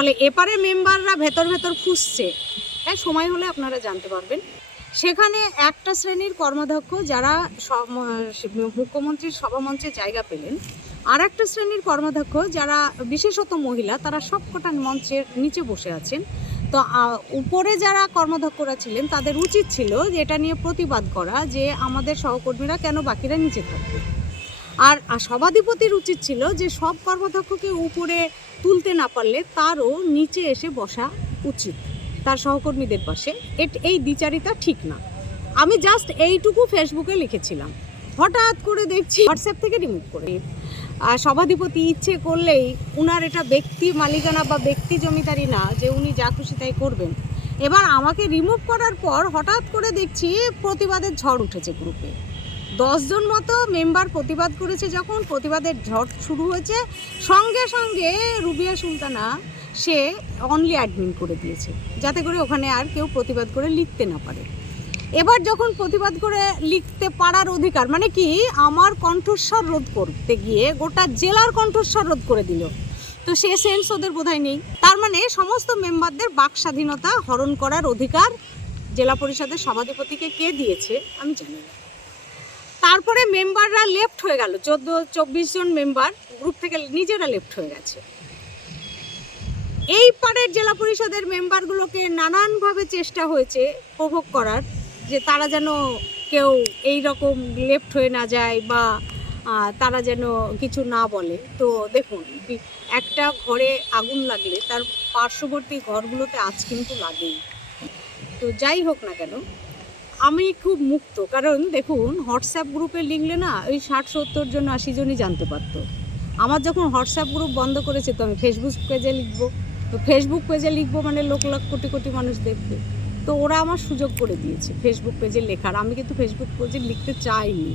ফলে এপারে মেম্বাররা ভেতর ভেতর খুঁজছে, হ্যাঁ সময় হলে আপনারা জানতে পারবেন। সেখানে একটা শ্রেণীর কর্মাধ্যক্ষ যারা মুখ্যমন্ত্রীর সভামঞ্চে জায়গা পেলেন, আর একটা শ্রেণীর কর্মাধ্যক্ষ যারা বিশেষত মহিলা, তারা সবকটা মঞ্চের নিচে বসে আছেন। তো উপরে যারা কর্মাধ্যক্ষরা ছিলেন তাদের উচিত ছিল যে এটা নিয়ে প্রতিবাদ করা, যে আমাদের সহকর্মীরা কেন বাকিরা নিচে থাকবে। আর সভাধিপতির উচিত ছিল যে সব কর্মাধ্যক্ষকে উপরে তুলতে না পারলে তারও নিচে এসে বসা উচিত তার সহকর্মীদের পাশে। এই দ্বিচারিতা ঠিক না। আমি জাস্ট এইটুকু ফেসবুকে লিখেছিলাম, হঠাৎ করে দেখছি হোয়াটসঅ্যাপ থেকে রিমুভ করে। সভাধিপতি ইচ্ছে করলেই, উনার এটা ব্যক্তি মালিকানা বা ব্যক্তি জমিদারি না যে উনি যা খুশি তাই করবেন। এবার আমাকে রিমুভ করার পর হঠাৎ করে দেখছি প্রতিবাদের ঝড় উঠেছে গ্রুপে। 10 জন মতো মেম্বার প্রতিবাদ করেছে। যখন প্রতিবাদের ঝড় শুরু হয়েছে, সঙ্গে সঙ্গে রুবিয়া সুলতানা সে অনলি অ্যাডমিন করে দিয়েছে, যাতে করে ওখানে আর কেউ প্রতিবাদ করে লিখতে না পারে। এবার যখন প্রতিবাদ করে লিখতে পারার অধিকার, মানে কি আমার কণ্ঠস্বর রোধ করতে গিয়ে গোটা জেলার কণ্ঠস্বর রোধ করে দিল, তো সে সেন্স ওদের বোধহয় নেই। তার মানে সমস্ত মেম্বারদের বাক স্বাধীনতা হরণ করার অধিকার জেলা পরিষদের সভাধিপতিকে কে দিয়েছে আমি জানি না। তারপরে মেম্বাররা লেফট হয়ে গেল, 14-24 জন মেম্বার গ্রুপ থেকে নিজেরা লেফট হয়ে গেছে। এই পারের জেলা পরিষদের মেম্বারগুলোকে নানানভাবে চেষ্টা হয়েছে প্রভোগ করার, যে তারা যেন কেউ এই রকম লেফট হয়ে না যায় বা তারা যেন কিছু না বলে। তো দেখুন, একটা ঘরে আগুন লাগলে তার পার্শ্ববর্তী ঘরগুলোতে আঁচ কিন্তু লাগেই। তো যাই হোক না কেন, আমি খুব মুক্ত, কারণ দেখুন হোয়াটসঅ্যাপ গ্রুপে লিখলে না ওই 60-70 জন 80 জনই জানতে পারতো। আমার যখন হোয়াটসঅ্যাপ গ্রুপ বন্ধ করেছে, তো আমি ফেসবুক পেজে লিখবো। তো ফেসবুক পেজে লিখবো মানে লোক কোটি কোটি মানুষ দেখবে। তো ওরা আমার সুযোগ করে দিয়েছে ফেসবুক পেজে লেখার। আমি কিন্তু ফেসবুক পেজে লিখতে চাইনি।